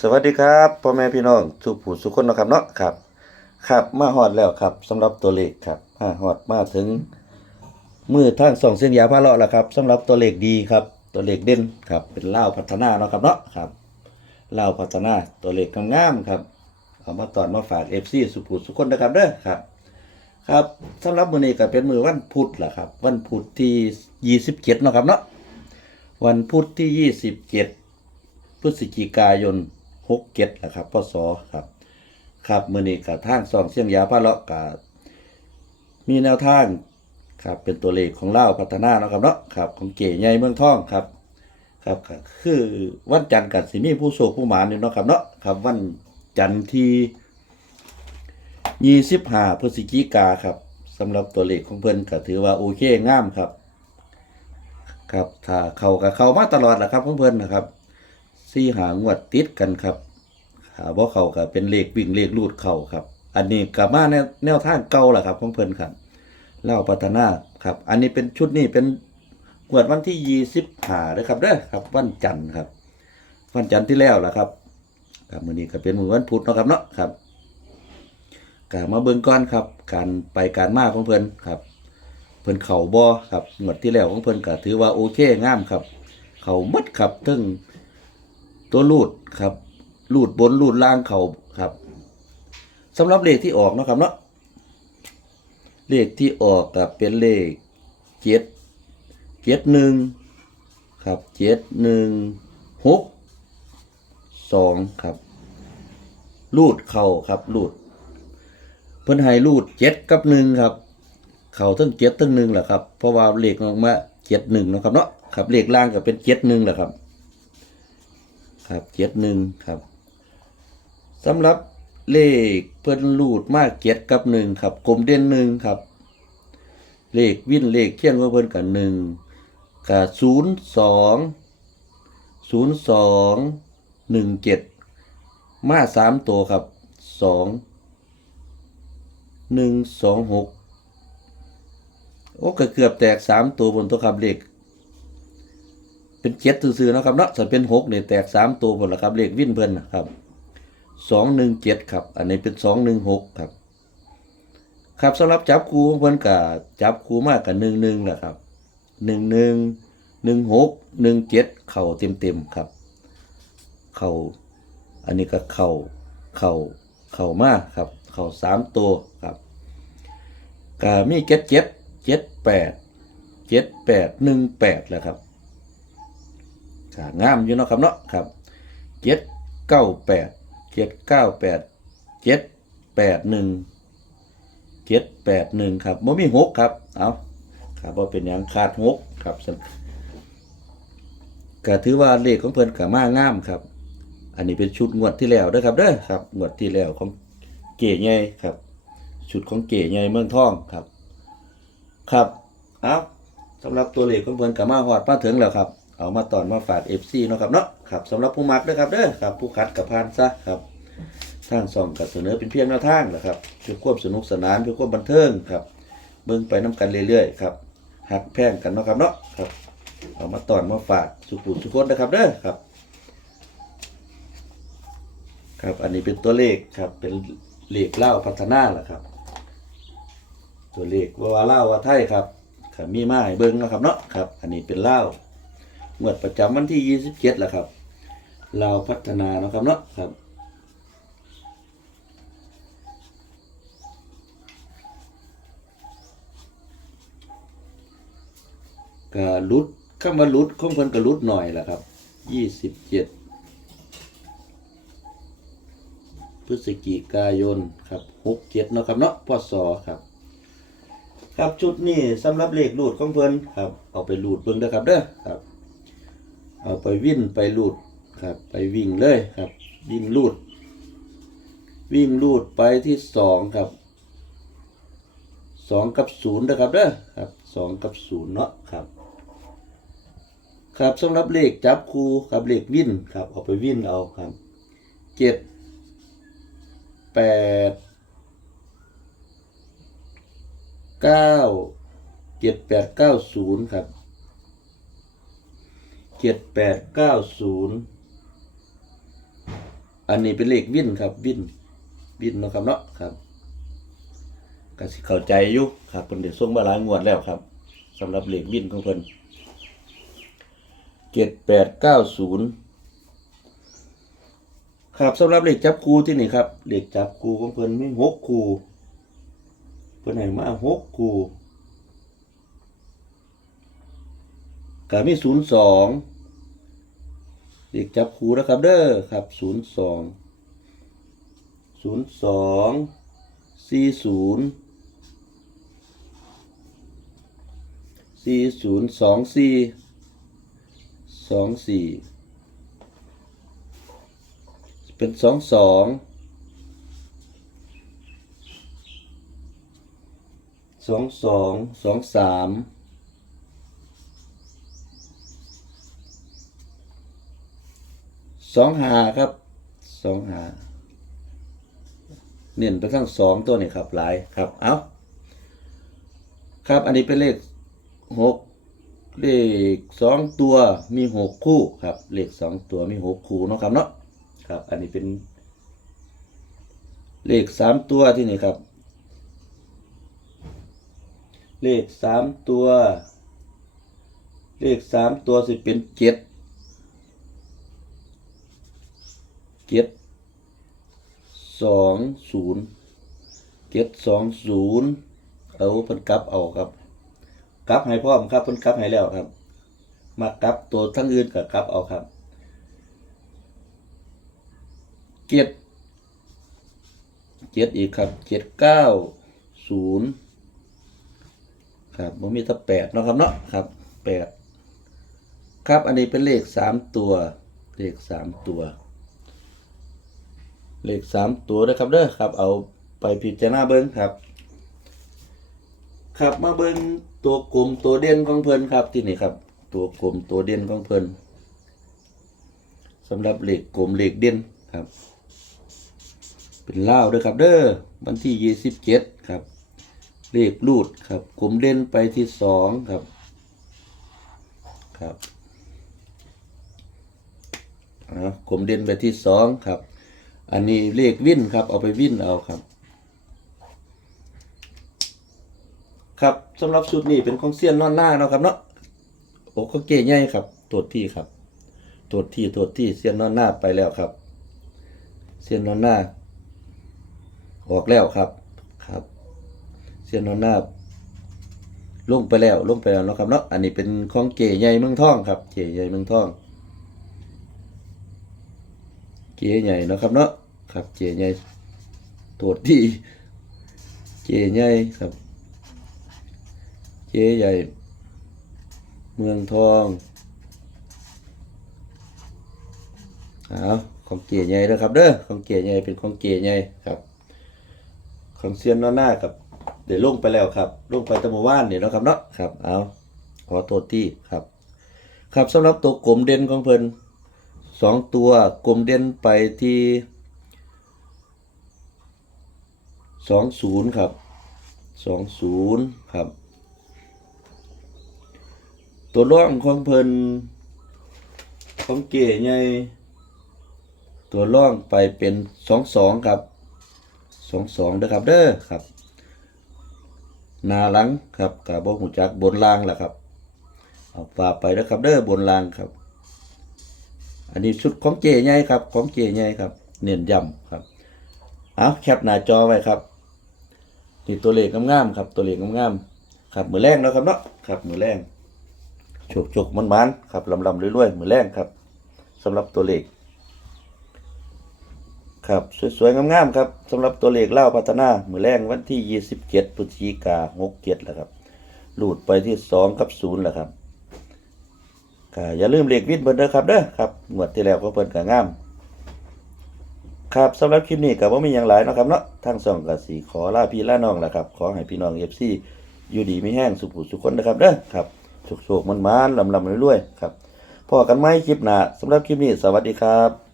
สวัสดีครับพ่อแม่พี่น้องทุกผู้ทุกคนนะครับเนาะครับครับมาฮอดแล้วครับสำหรับตัวเลขครับมาฮอดมาถึงมือทางสองเส้นยาพาเลาะแล้วครับสำหรับตัวเลขดีครับ ตัวเลขเด่นครับ เป็นเล่าพัฒนาเนาะครับเนาะครับเล่าพัฒนาตัวเลขงามๆครับเอามาตอนมาฝาก FC สุผู้สุคนนะครับเด้อครับ ครับสำหรับมือนี้ก็เป็นมือวันพุธแหละครับ วันพุธที่27เจ็ดนาะครับเนาะวันพุธที่27พฤศจิกายน 6เจ็ดนะครับพศครับ ครับมือนี้กับทางสองเสียงยาพาเลาะกับมีแนวทางครับเป็นตัวเลขของเล่าพัฒนาเนาะครับเนาะครับของเก๋ใหญ่เมืองทองครับ ครับก็คือวันจันทร์กับสิมีผู้โศกผู้หมานนี่เนาะครับเนาะครับวันจันทร์ที่25พฤศจิกาครับสำหรับตัวเลขของเพิ่นก็ถือว่าโอเคงามครับ ครับถ้าเขากับเขามาตลอดแหละครับของเพิ่อนนะครับ สี่หางวดติดกันครับหาว่าเขาก็เป็นเลขวิ่งเลขรูดเข่าครับ อันนี้กลับมาแนวแนวทางเก่าแหละครับของเพิ่นครับเล่าพัฒนาครับ อันนี้เป็นชุดนี้เป็นงวดวันที่ยี่สิบหาเลยครับเด้อครับ วันจันทร์ครับ วันจันทร์ที่แล้วแหละครับครับมื้อนี้ก็เป็นมื้อวันพุธเนาะครับเนาะครับก็มาเบิ่งก่อนครับ การไปการมาของเพิ่นครับ เพิ่นเข่าบ่ครับงวดที่แล้วของเพิ่นก็ถือว่าโอเคงามครับ เข่าหมดครับถึง ตัวรูดครับรูดบนรูดล่างเขาครับสำหรับเลขที่ออกนะครับเนาะเลขที่ออกกับเป็นเลขเจ็ดเจ็ดหนึ่งครับเจ็ดหนึ่งหกสองครับ รูดเข่าครับรูด เพิ่นให้รูดเจ็ดกับหนึ่งครับ เข่าทั้งเจ็ดทั้งหนึ่งแหละครับ เพราะว่าเลขออกมาเจ็ดหนึ่งนะครับเนาะครับเลขล่างก็เป็นเจ็ดหนึ่งแหละครับ ครับเจ็ดหนึ่งครับสำหรับเลขเพิ่นรูดมากเจ็ดกับหนึ่งครับกลมเด่นหนึ่งครับ เลขวิ่นเลขเคียงของเพิ่นกับหนึ่งกับศูนย์สองศูนย์สองหนึ่งเจ็ดมาสามตัวครับสองหนึ่งสองหกโอ้ก็เกือบแตกสามตัวบนตัวครับเลข เป็นเจ็ดซื่อๆเนาะครับเนาะถ้าเป็นหกเนี่ยแตกสามตัวหมดละครับเลขวิ่นเพิ่นนะครับสองหนึ่งเจ็ดครับ อันนี้เป็นสองหนึ่งหกครับ ครับสำหรับจับคูเพิ่นกับจับคูมากกับหนึ่งหนึ่งแหละครับหนึ่งหนึ่งหนึ่งหกหนึ่งเจ็ดเข่าเต็มเต็มๆครับ เข่าอันนี้ก็เข่าเข่าเข่ามากครับ เข่าสามตัวครับก็มีเจ็ดเจ็ดเจ็ดแปดเจ็ดแปดหนึ่งแปดแหละครับ ก็งามอยู่เนาะครับเนาะครับเจ็ดเก้าแปดเจ็ดเก้าแปดเจ็ดแปดหนึ่งเจ็ดแปดหนึ่งครับบ่มีหกครับเอาครับว่าเป็นอย่างขาดหกครับก็ถือว่าเลขของเพิ่นก็มางามครับ อันนี้เป็นชุดงวดที่แล้วเด้อครับเด้อครับงวดที่แล้วของเก๋ใหญ่ครับ ชุดของเก๋ใหญ่เมืองทองครับ ครับเอาสำหรับตัวเลขของเพิ่นก็มาฮอดมาถึงแล้วครับ เอามาตอนมาฝาก FC เนาะครับเนาะครับสำหรับผู้มักเด้อครับเด้อครับผู้คัดกับพานซะครับทางส่องกับเสนอเป็นเพียงแนวทางนะครับเพื่อความสนุกสนานเพื่อความบันเทิงครับเบิ่งไปน้กันเรื่อยๆครับหักแพงกันเนาะครับเนาะครับ เอามาตอนมาฝากสุขุมสุขคนนะครับเด้อครับ ครับอันนี้เป็นตัวเลขครับเป็นเลขเล่าพัฒนาแหละครับ ตัวเลขว่าว่าเล่าว่าไทยครับครับมีมาให้เบิ่งนะครับเนาะครับ อันนี้เป็นเล่า งวดประจำวันที่27แหละครับลาพัฒนานะครับเนาะครับก็ลุดคำว่าลุดของเพิ่นก็ลุดหน่อยแหละครับ27พฤศจิกายนครับ67เนาะครับเนาะพศครับ ครับชุดนี้สำหรับเลขรูดของเพิ่นครับ เอาไปรูดเบิ่งเด้อครับเด้อครับ เอาไปวิ่นไปรูดครับ ไปวิ่งเลยครับ วิ่งรูด วิ่งรูดไปที่สองครับสองกับศูนย์นะครับเด้อครับสองกับศูนย์เนาะครับ ครับสำหรับเลขจับคู่กับเลขวิ่นครับเอาไปวิ่นเอาครับเจ็ดแปดเก้าเจ็ดแปดเก้าศูนย์ครับ เจ็ดแปดเก้าศูนย์อันนี้เป็นเลขวินครับวินวินเนาะครับเนาะครับก็สิเข้าใจอยู่ครับเพิ่นได้ส่งมาหลายงวดแล้วครับสำหรับเลขวินของเพิ่นเจ็ดแปดเก้าศูนย์ครับสำหรับเลขจับคู่ที่นี่ครับเลขจับคู่ของเพิ่นมีหกคู่เพิ่นให้มาหกคู่ก็มีศูนย์สอง เลขจับคู่นะครับเด้อครับศูนย์สองศูนย์สองสี่ศูนย์สี่ศูนย์สองสี่สองสี่เป็นสองสองสองสองสองสาม สองหาครับสองหาเน้นไปทั้งสองตัวนี่ครับหลายครับ เอาครับ อันนี้เป็นเลขหกเลขสองตัวมีหกคู่ครับ เลขสองตัวมีหกคู่เนาะครับเนาะครับ อันนี้เป็น เลขสามตัวที่นี่ครับ เลขสามตัว เลขสามตัวสิเป็นเจ็ด เจ็ดสองศูนย์เจ็ดสองศูนย์เอาเพิ่นกลับเอาครับกลับให้พร้อมครับเพิ่นกลับให้แล้วครับ มากลับตัวทั้งอื่นกับกลับเอาครับเจ็ดเจ็ดอีกครับเจ็ดเก้าศูนย์ครับมันมีแต่แปดเนาะครับเนาะครับแปดครับอันนี้เป็นเลขสามตัว เลขสามตัว เลขสามตัวนะครับเด้อครับ เอาไปพิจารณาเบิ้งครับ ครับมาเบิ้งตัวกลมตัวเด่นของเพิ่นครับที่นี่ครับ ตัวกลมตัวเด่นของเพิ่นสำหรับเลขกลมเลขเด่นครับ เป็นเล่าด้วยครับเด้อวันที่ยี่สิบเจ็ดครับเลขรูดครับกลมเด่นไปที่สองครับครับอ่ากลมเด่นไปที่สองครับ อันนี้เลขวิ่นครับ เอาไปวิ่นเอาครับ ครับสำหรับชุดนี้เป็นของเซียนนอนหน้าเนาะครับเนาะโอ้ก็เก๋ใหญ่ครับตรวจที่ครับตรวจที่ตรวจที่เซียนนอนหน้าไปแล้วครับ เซียนนอนหน้า ออกแล้วครับครับ เซียนนอนหน้าลงไปแล้วลงไปแล้วเนาะครับเนาะอันนี้เป็นของเก๋ใหญ่เมืองทองครับ เก๋ใหญ่เมืองทองเก๋ใหญ่เนาะครับเนาะ ครับเก๋ใหญ่ตรวจที่เก๋ใหญ่ครับเก๋ใหญ่ เมืองทองเอาของเก๋ใหญ่นะครับเด้อของเก๋ใหญ่เป็นของเก๋ใหญ่ครับ ของเซียนนอนหน้ากับเดี๋ยวลงไปแล้วครับลงไปตะมว่านนี่เนะครับเนาะครับเอาขอโทษที่ครับ ครับสำหรับตัวกลมเด่นของเพิ่นสองตัวกลมเด่นไปที่ สองศูนย์ครับสองศูนย์ครับ ตัวร่องของเพิ่นของเก๋ใหญ่ตัวร่องไปเป็นสองสองครับสองสองเด้อครับเด้อครับหนาหลังครับกับบ่หูจักบนล่างแหละครับเอาฝาไปเด้อครับเด้อบนล่างครับ อันนี้ชุดของเก๋ใหญ่ครับ ของเก๋ใหญ่ครับ เน้นย้ำครับเอาแคปหน้าจอไว้ครับ นี่ตัวเลขงามๆครับ ตัวเลขงามๆครับมือแรงเนาะครับเนาะครับมือแรงฉกฉกมันมันครับลำลำเรื่อยๆมือแรงครับสำหรับตัวเลข ครับสวยๆงามๆครับสำหรับตัวเลขเล่าพัฒนามือแรงวันที่27พฤศจิกา67แล้วครับหลุดไปที่2กับ0แล้วครับอย่าลืมเลขวิทย์เบิ่นเด้อครับเด้อครับงวดที่แล้วก็เพิ่นก็งาม ครับสำหรับคลิปนี้ก็บ่มีหยังหลายเนาะครับเนาะทางส่องก็สิขอลาพี่ลาน้องล่ะครับ ขอให้พี่น้อง FC อยู่ดีมีแห้งสุขสุขคนนะครับเด้อครับโชคๆมันๆลำๆรวยๆครับพอกันไหมคลิปหน้าสำหรับคลิปนี้สวัสดีครับ